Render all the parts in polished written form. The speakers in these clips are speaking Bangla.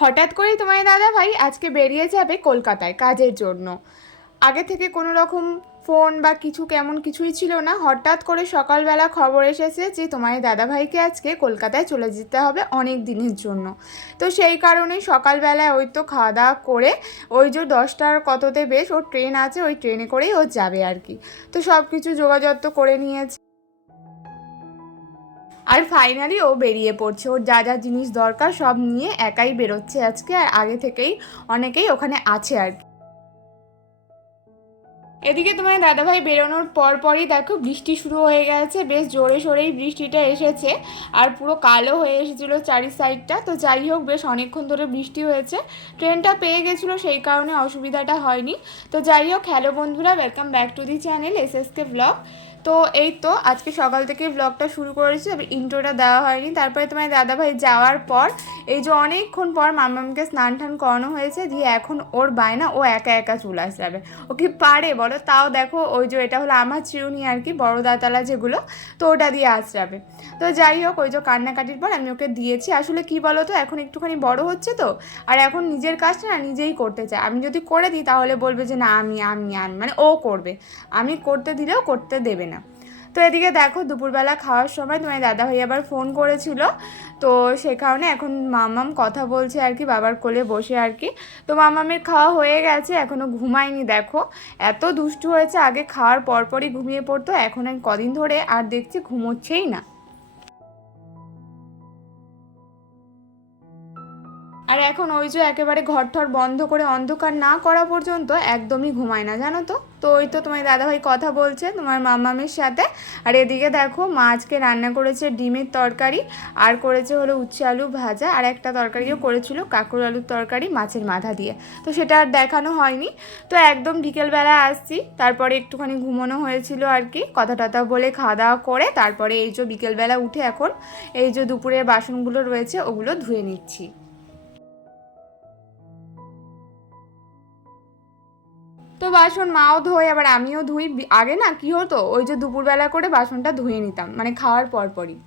হঠাৎ করেই তোমার দাদা ভাই আজকে বেরিয়ে যাবে কলকাতায় কাজের জন্য। আগে থেকে কোনো রকম ফোন বা কিছু কেমন কিছুই ছিল না, হঠাৎ করে সকালবেলা খবর এসেছে যে তোমার দাদা ভাইকে আজকে কলকাতায় চলে যেতে হবে অনেক দিনের জন্য। তো সেই কারণেই সকালবেলায় ওই তো খাওয়া দাওয়া করে ওই যে 10টার কততে বেশ ওর ট্রেন আছে, ওই ট্রেনে করেই ও যাবে আর কি। তো সব কিছু যোগাযোগ তো করে নিয়েছে, আর ফাইনালি ও বেরিয়ে পড়ছে। ওর যা যা জিনিস দরকার সব নিয়ে একাই বেরোচ্ছে আজকে, আর আগে থেকেই অনেকেই ওখানে আছে আর কি। এদিকে তোমার দাদাভাই বেরোনোর পরই দেখো বৃষ্টি শুরু হয়ে গেছে, বেশ জোরে সোরেই বৃষ্টিটা এসেছে, আর পুরো কালো হয়ে এসেছিলো চারি সাইডটা। তো যাই হোক, বেশ অনেকক্ষণ ধরে বৃষ্টি হয়েছে, ট্রেনটা পেয়ে গেছিলো, সেই কারণে অসুবিধাটা হয়নি। তো যাই হোক, হ্যালো বন্ধুরা, welcome back to the channel SSK blog. তো এই তো আজকে সকাল থেকে ব্লগটা শুরু করেছি, তবে ইন্ট্রোটা দেওয়া হয়নি। তারপরে তোমার দাদাভাই যাওয়ার পর এই যে অনেকক্ষণ পর মামামকে স্নান টান করানো হয়েছে, দিয়ে এখন ওর বায়না ও একা একা চলে আসবে। ও কি পারে বলো? তাও দেখো, ওই যে এটা হলো আমার চিরুনি আর কি, বড় দাঁতালা যেগুলো, তো ওটা দিয়ে আঁচড়াবে। তো যাই হোক, ওই যে কান্নাকাটির পর আমি ওকে দিয়েছি। আসলে কি বলো তো, এখন একটুখানি বড় হচ্ছে তো, আর এখন নিজের কাজটা না নিজেই করতে চায়। আমি যদি করে দিই তাহলে বলবে যে না আমি আমি আমি মানে ও করবে, আমি করতে দিলেও করতে দেবে না। তো এদিকে দেখো, দুপুরবেলা খাওয়ার সময় তোমার দাদাভাই আবার ফোন করেছিল, তো সে কারণে এখন মামাম কথা বলছে আর কি, বাবার কোলে বসে আর কি। তো মামামের খাওয়া হয়ে গেছে, এখনও ঘুমায়নি দেখো, এত দুষ্টু হয়েছে। আগে খাওয়ার পরপরই ঘুমিয়ে পড়তো, এখন কদিন ধরে আর দেখছি ঘুমোচ্ছেই না। আর এখন ওই যে একেবারে ঘরঠর বন্ধ করে অন্ধকার না করা পর্যন্ত একদমই ঘুমায় না, জানো তো। তো ওই তো তোমার দাদাভাই কথা বলছে তোমার মামামের সাথে। আর এদিকে দেখো, মা আজকে রান্না করেছে ডিমের তরকারি, আর করেছে হলো উচ্ছে আলু ভাজা, আর একটা তরকারিও করেছিল কাঁকরোল আলুর তরকারি মাছের মাথা দিয়ে। তো সেটা আর দেখানো হয়নি। তো একদম বিকেলবেলা আসছি, তারপরে একটুখানি ঘুমোনো হয়েছিল আর কি, কথা টথা বলে খাওয়া দাওয়া করে তারপরে এই যে বিকেলবেলা উঠে এখন এই যে দুপুরের বাসনগুলো রয়েছে ওগুলো ধুয়ে নিচ্ছি। তো বাসন মাও ধোয়, আবার আমিও ধুই। আগে না কি হতো, ওই যে দুপুরবেলা করে বাসনটা ধুয়ে নিতাম, মানে খাওয়ার পরই।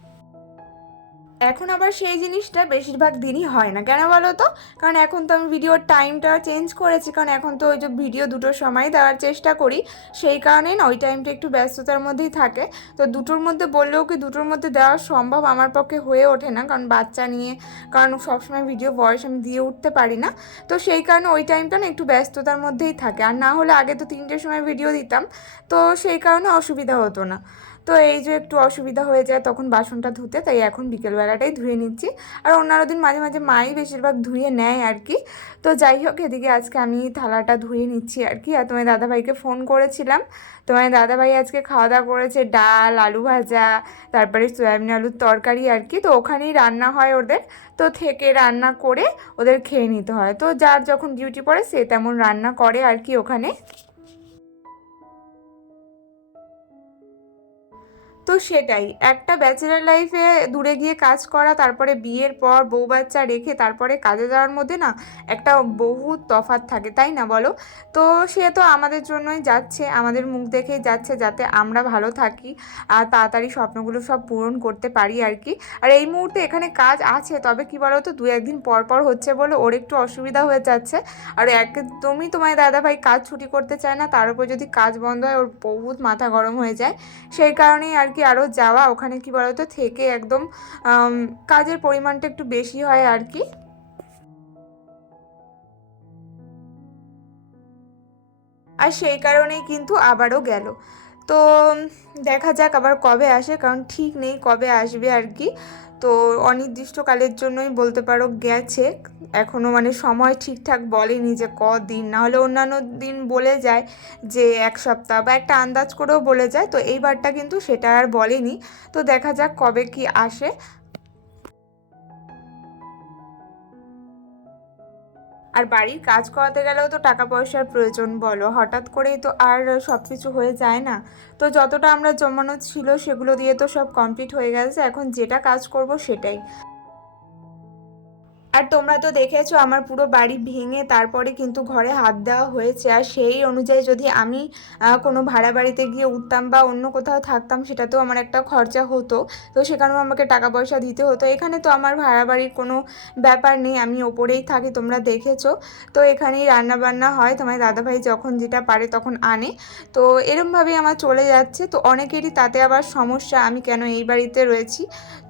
এখন আবার সেই জিনিসটা বেশিরভাগ দিনই হয় না, কেন বলো তো? কারণ এখন তো আমি ভিডিওর টাইমটা চেঞ্জ করেছি, কারণ এখন তো ওই যে ভিডিও দুটোর সময় দেওয়ার চেষ্টা করি, সেই কারণেই না ওই টাইমটা একটু ব্যস্ততার মধ্যেই থাকে। তো দুটোর মধ্যে বললেও কি দুটোর মধ্যে দেওয়া সম্ভব আমার পক্ষে হয়ে ওঠে না, কারণ বাচ্চা নিয়ে, কারণ সবসময় ভিডিও ভয়েস আমি দিয়ে উঠতে পারি না। তো সেই কারণে ওই টাইমটা না একটু ব্যস্ততার মধ্যেই থাকে, আর না হলে আগে তো 3টের সময় ভিডিও দিতাম, তো সেই কারণে অসুবিধা হতো না। তো এই যে একটু অসুবিধা হয়ে যায় তখন বাসনটা ধুতে, তাই এখন বিকেলবেলাটাই ধুয়ে নিচ্ছি। আর অন্যান্য দিন মাঝে মাঝে মাই বেশিরভাগ ধুয়ে নেয় আর কি। তো যাই হোক, এদিকে আজকে আমি থালাটা ধুয়ে নিচ্ছি আর কি। আর তোমার দাদাভাইকে ফোন করেছিলাম, তোমার দাদাভাই আজকে খাওয়া দাওয়া করেছে ডাল আলু ভাজা, তারপরে সয়াবিন আলুর তরকারি আর কি। তো ওখানেই রান্না হয় ওদের, তো থেকে রান্না করে ওদের খেয়ে নিতে হয়। তো যার যখন ডিউটি পড়ে সে তেমন রান্না করে আর কি ওখানে। তো সেটাই, একটা ব্যাচেলার লাইফে দূরে গিয়ে কাজ করা, তারপরে বিয়ের পর বউ বাচ্চা রেখে তারপরে কাজে যাওয়ার মধ্যে না একটা বহুত তফাৎ থাকে, তাই না বলো? তো সে তো আমাদের জন্যই যাচ্ছে, আমাদের মুখ দেখেই যাচ্ছে, যাতে আমরা ভালো থাকি আর তাড়াতাড়ি স্বপ্নগুলো সব পূরণ করতে পারি আর কি। আর এই মুহূর্তে এখানে কাজ আছে, তবে কি বলো তো, 2-1 দিন পর হচ্ছে বলে ওর একটু অসুবিধা হয়ে যাচ্ছে। আর একদমই তোমার দাদাভাই কাজ ছুটি করতে চায় না, তার উপর যদি কাজ বন্ধ হয় ওর বহুত মাথা গরম হয়ে যায়। সেই কারণেই আর কি আরও যাওয়া ওখানে, কি বলতো, থেকে একদম কাজের পরিমাণটা একটু বেশি হয় আর কি। আর সেই কারণেই কিন্তু আবারও গেল। তো দেখা যাক আবার কবে আসে, কারণ ঠিক নেই কবে আসবে আর কি। তো অনির্দিষ্টকালের জন্যই বলতে পারো গেছে, এখনও মানে সময় ঠিকঠাক বলেনি যে কদিন, নাহলে অন্যান্য দিন বলে যায় যে 1 সপ্তাহ বা একটা আন্দাজ করেও বলে যায়, তো এইবারটা কিন্তু সেটা আর বলেনি। তো দেখা যাক কবে কি আসে। আর বাড়ির কাজ করাতে গেলেও তো টাকা পয়সার প্রয়োজন, বলো, হঠাৎ করেই তো আর সব কিছু হয়ে যায় না। তো যতটা আমরা জমানো ছিল সেগুলো দিয়ে তো সব কমপ্লিট হয়ে গেছে, এখন যেটা কাজ করব সেটাই। আর তোমরা তো দেখেছো আমার পুরো বাড়ি ভেঙে তারপরে কিন্তু ঘরে হাত দেওয়া হয়েছে, আর সেই অনুযায়ী যদি আমি কোনো ভাড়া বাড়িতে গিয়ে উঠতাম বা অন্য কোথাও থাকতাম সেটাতেও আমার একটা খরচা হতো, তো সেখানেও আমাকে টাকা পয়সা দিতে হতো। এখানে তো আমার ভাড়া বাড়ির কোনো ব্যাপার নেই, আমি ওপরেই থাকি, তোমরা দেখেছো। তো এখানেই রান্না বান্না হয়, তোমার দাদাভাই যখন যেটা পারে তখন আনে। তো এরমভাবেই আমার চলে যাচ্ছে। তো অনেকেরই তাতে আবার সমস্যা, আমি কেন এই বাড়িতে রয়েছি।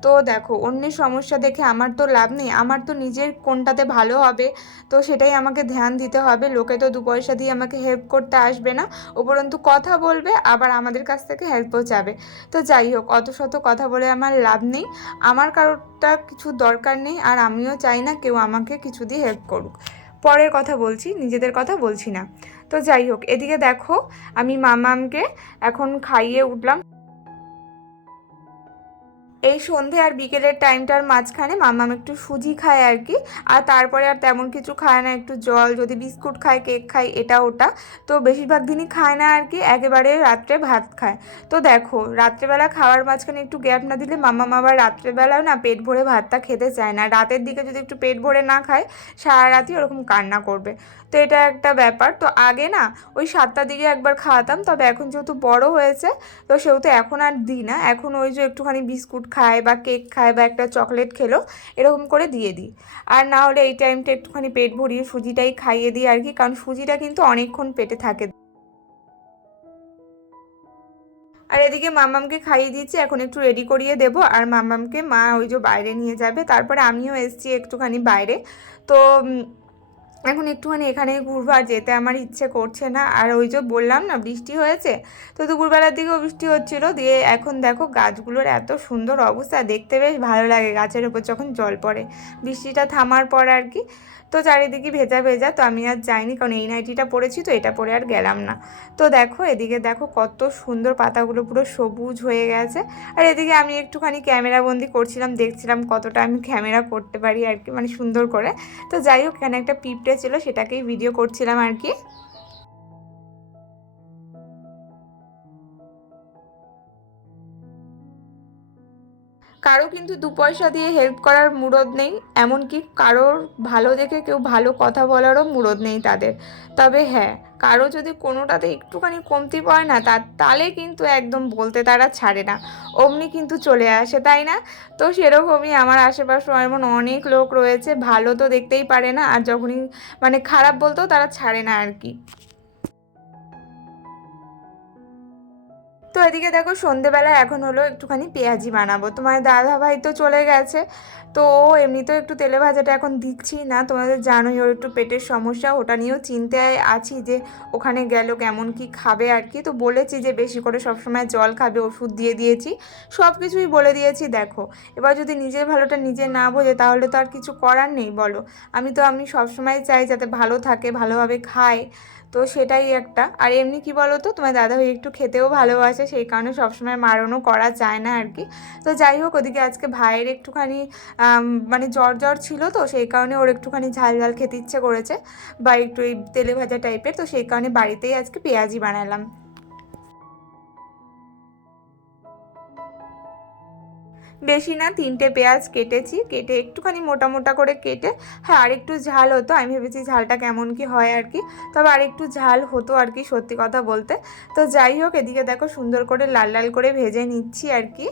তো দেখো অন্যের সমস্যা দেখে আমার তো লাভ নেই, আমার তো নিজের কোনটাতে ভালো হবে তো সেটাই আমাকে ধ্যান দিতে হবে। লোকে তো 2 পয়সা দিয়ে আমাকে হেল্প করতে আসবে না, উপরন্তু কথা বলবে, আবার আমাদের কাছ থেকে হেল্পও চাবে। তো যাই হোক, অত শত কথা বলে আমার লাভ নেই, আমার কারোরটা কিছু দরকার নেই, আর আমিও চাই না কেউ আমাকে কিছু দিয়ে হেল্প করুক। পরের কথা বলছি, নিজেদের কথা বলছি না। তো যাই হোক, এদিকে দেখো আমি মামামকে এখন খাইয়ে উঠলাম। এই সন্ধে আর বিকেলের টাইমটার মাঝখানে মাম্মাম একটু সুজি খায় আর কি, আর তারপরে আর তেমন কিছু খায় না, একটু জল, যদি বিস্কুট খায়, কেক খায়, এটা ওটা। তো বেশিরভাগ দিনই খায় না আর কি, একেবারে রাত্রে ভাত খায়। তো দেখো রাত্রেবেলা খাওয়ার মাঝখানে একটু গ্যাপ না দিলে মাম্মাম আবার রাত্রেবেলাও না পেট ভরে ভাতটা খেতে চায় না, রাতের দিকে যদি একটু পেট ভরে না খায় সারা রাতই ওরকম কান্না করবে। তো এটা একটা ব্যাপার। তো আগে না ওই 7টার দিকে একবার খাওয়াতাম, তবে এখন যেহেতু বড় হয়েছে তো সেহেতু এখন আর দিই না, এখন ওই যে একটুখানি বিস্কুট খায় বা কেক খায় বা একটা চকলেট খেলো এরকম করে দিয়ে দিই। আর না হলে এই টাইমটা একটুখানি পেট ভরিয়ে সুজিটাই খাইয়ে দিই আর কি, কারণ সুজিটা কিন্তু অনেকক্ষণ পেটে থাকে। আর এদিকে মাম্মামকে খাইয়ে দিচ্ছি, এখন একটু রেডি করিয়ে দেবো, আর মাম্মামকে মা ওই যে বাইরে নিয়ে যাবে, তারপরে আমিও এসছি একটুখানি বাইরে। তো এখন একটুখানি এখানেই ঘুরবো, আর যেতে আমার ইচ্ছে করছে না। আর ওই যে বললাম না বৃষ্টি হয়েছে, তো দুপুরবেলার দিকেও বৃষ্টি হচ্ছিলো, দিয়ে এখন দেখো গাছগুলোর এত সুন্দর অবস্থা, দেখতে বেশ ভালো লাগে গাছের ওপর যখন জল পড়ে বৃষ্টিটা থামার পর আর কি। তো চারিদিকে ভেজা ভেজা, তো আমি আর যাইনি, কারণ এই নাইটিটা পরেছি তো এটা পরে আর গেলাম না। তো দেখো এদিকে দেখো কত সুন্দর পাতাগুলো পুরো সবুজ হয়ে গেছে। আর এদিকে আমি একটুখানি ক্যামেরা বন্দি করছিলাম, দেখছিলাম কতটা আমি ক্যামেরা করতে পারি আর কি, মানে সুন্দর করে। তো যাই হোক, এখানে একটা পিঁপড়ে ছিল, সেটাকেই ভিডিও করছিলাম আর কি। কারো কিন্তু 2 পয়সা দিয়ে হেল্প করার মুরদ নেই, এমনকি কারোর ভালো দেখে কেউ ভালো কথা বলারও মুরদ নেই তাদের। তবে হ্যাঁ, কারো যদি কোনোটাতে একটুখানি কমতি পড়ে না তাহলে কিন্তু একদম বলতে তারা ছাড়ে না, অমনি কিন্তু চলে আসে, তাই না? তো সেরকমই আমার আশেপাশে এমন অনেক লোক রয়েছে, ভালো তো দেখতেই পারে না, আর যখনই মানে খারাপ বলতেও তারা ছাড়ে না আর কি। তো এদিকে দেখো সন্ধেবেলা এখন হলো একটুখানি পেঁয়াজি বানাবো, তোমার দাদা ভাই তো চলে গেছে। তো ও এমনিতেও একটু তেলে ভাজাটা এখন দিচ্ছি না, তোমাদের জানোই ওর একটু পেটের সমস্যা, ওটা নিয়েও চিন্তায় আছি যে ওখানে গেল কেমন কি খাবে আর কি। তো বলেছি যে বেশি করে সবসময় জল খাবে, ওষুধ দিয়ে দিয়েছি, সব কিছুই বলে দিয়েছি। দেখো এবার যদি নিজের ভালোটা নিজে না বোঝে তাহলে তো আর কিছু করার নেই বলো। আমি সবসময় চাই যাতে ভালো থাকে, ভালোভাবে খায়। তো সেটাই একটা। আর এমনি কি বলো তো, তোমার দাদাভাই একটু খেতেও ভালোবাসে, সেই কারণে সবসময় মারণও করা যায় না আর কি। তো যাই হোক, ওদিকে আজকে ভাইয়ের একটুখানি মানে জ্বর জ্বর ছিল, তো সেই কারণে ওর একটুখানি ঝাল ঝাল খেতে ইচ্ছে করেছে, বা একটু এই তেলে ভাজা টাইপের, তো সেই কারণে বাড়িতেই আজকে পেঁয়াজি বানালাম। বেশি না, 3টে পেঁয়াজ কেটেছি, কেটে একটুখানি মোটা মোটা করে কেটে, হ্যাঁ আর একটু ঝাল হতো, আমি ভেবেছি ঝালটা কেমন কি হয় আর কি, তবে আর একটু ঝাল হতো আর কি, সত্যি কথা বলতে। তো যাই হোক, এদিকে দেখো সুন্দর করে লাল লাল করে ভেজে নিচ্ছি আর কি।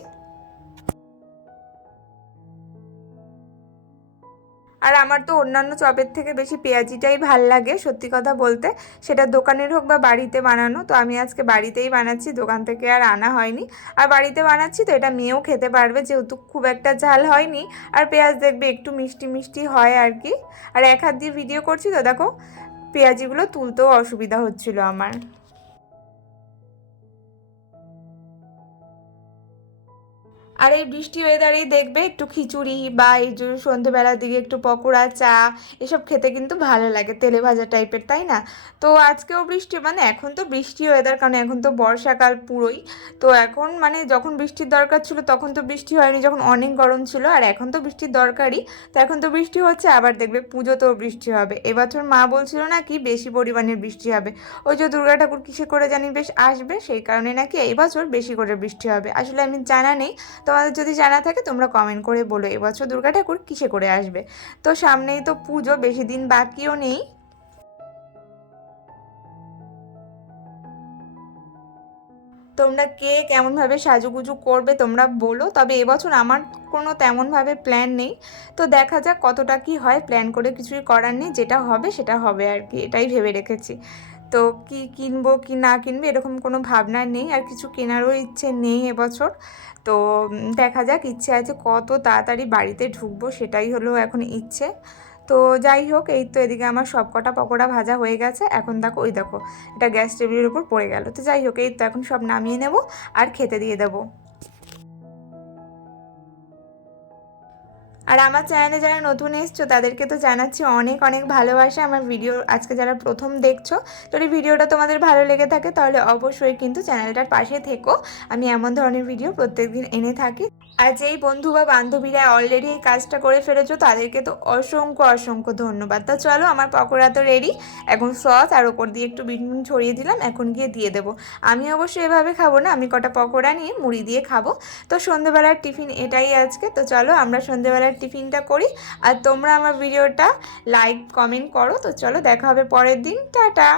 আর আমার তো অন্যান্য চপের থেকে বেশি পেঁয়াজিটাই ভাল লাগে, সত্যি কথা বলতে, সেটা দোকানের হোক বা বাড়িতে বানানো। তো আমি আজকে বাড়িতেই বানাচ্ছি, দোকান থেকে আর আনা হয়নি। আর বাড়িতে বানাচ্ছি তো এটা মেয়েও খেতে পারবে, যেহেতু খুব একটা ঝাল হয়নি, আর পেঁয়াজ দেখবে একটু মিষ্টি মিষ্টি হয় আর কি। আর এক হাত দিয়ে ভিডিও করছি তো দেখো পেঁয়াজিগুলো তুলতেও অসুবিধা হচ্ছিল আমার। আর এই বৃষ্টি ওয়েদারেই দেখবে একটু খিচুড়ি বা এই যে সন্ধ্যেবেলার দিকে একটু পকোড়া, চা, এসব খেতে কিন্তু ভালো লাগে, তেলে ভাজা টাইপের, তাই না? তো আজকেও বৃষ্টি, মানে এখন তো বৃষ্টি ওয়েদার, কারণ এখন তো বর্ষাকাল পুরোই। তো এখন মানে যখন বৃষ্টির দরকার ছিল তখন তো বৃষ্টি হয়নি, যখন অনেক গরম ছিল, আর এখন তো বৃষ্টির দরকারই। তো এখন তো বৃষ্টি হচ্ছে, আবার দেখবে পুজোতেও বৃষ্টি হবে এবছর, মা বলছিল না কি বেশি পরিমাণে বৃষ্টি হবে। ওই যে দুর্গা ঠাকুর কিসে করে জানি বেশ আসবে, সেই কারণে নাকি এই বছর বেশি করে বৃষ্টি হবে, আসলে আমি জানা নেই। তো তোমাদের যদি জানা থাকে তোমরা কমেন্ট করে বলো এবছর দুর্গা ঠাকুর কিসে করে আসবে। তো সামনেই তো পুজো, বেশি দিন বাকিও নেই। তোমরা কে কেমনভাবে সাজুগুজু করবে তোমরা বলো, তবে এবছর আমার কোনো তেমনভাবে প্ল্যান নেই। তো দেখা যাক কতটা কি হয়, প্ল্যান করে কিছুই করার নেই, যেটা হবে সেটা হবে আর কি, এটাই ভেবে রেখেছি। তো কি কিনবো কি না কিনবো এরকম কোনো ভাবনা নেই, আর কিছু কেনারও ইচ্ছে নেই এবছর। তো দেখা যাক, ইচ্ছে আছে কত তাড়াতাড়ি বাড়িতে ঢুকবো, সেটাই হলো এখন ইচ্ছে। তো যাই হোক, এই তো এদিকে আমার সব কটা পকোড়া ভাজা হয়ে গেছে। এখন দেখো, ওই দেখো এটা গ্যাস টেবিলের উপর পড়ে গেল। তো যাই হোক, এই তো এখন সব নামিয়ে নেব আর খেতে দিয়ে দেবো। আর আমার চ্যানেলে যারা নতুন এসছো তাদেরকে তো জানাচ্ছি অনেক অনেক ভালোবাসা। আমার ভিডিও আজকে যারা প্রথম দেখছো, যদি ভিডিওটা তোমাদের ভালো লেগে থাকে তাহলে অবশ্যই কিন্তু চ্যানেলটার পাশে থেকো। আমি এমন ধরনের ভিডিও প্রত্যেকদিন এনে থাকি। আর যেই বন্ধু বা বান্ধবীরা অলরেডি এই কাজটা করে ফেলেছো তাদেরকে তো অসংখ্য অসংখ্য ধন্যবাদ। তো চলো, আমার পকোড়া তো রেডি। এখন সস আর ওপর দিয়ে একটু বিট নুন ছড়িয়ে দিলাম, এখন গিয়ে দিয়ে দেবো। আমি অবশ্যই এভাবে খাবো না, আমি কটা পকোড়া নিয়ে মুড়ি দিয়ে খাবো। তো সন্ধ্যেবেলার টিফিন এটাই আজকে। তো চলো আমরা সন্ধ্যেবেলার টিফিনটা করি, আর তোমরা আমার ভিডিওটা লাইক কমেন্ট করো। তো চলো, দেখা হবে পরের দিন, টাটা।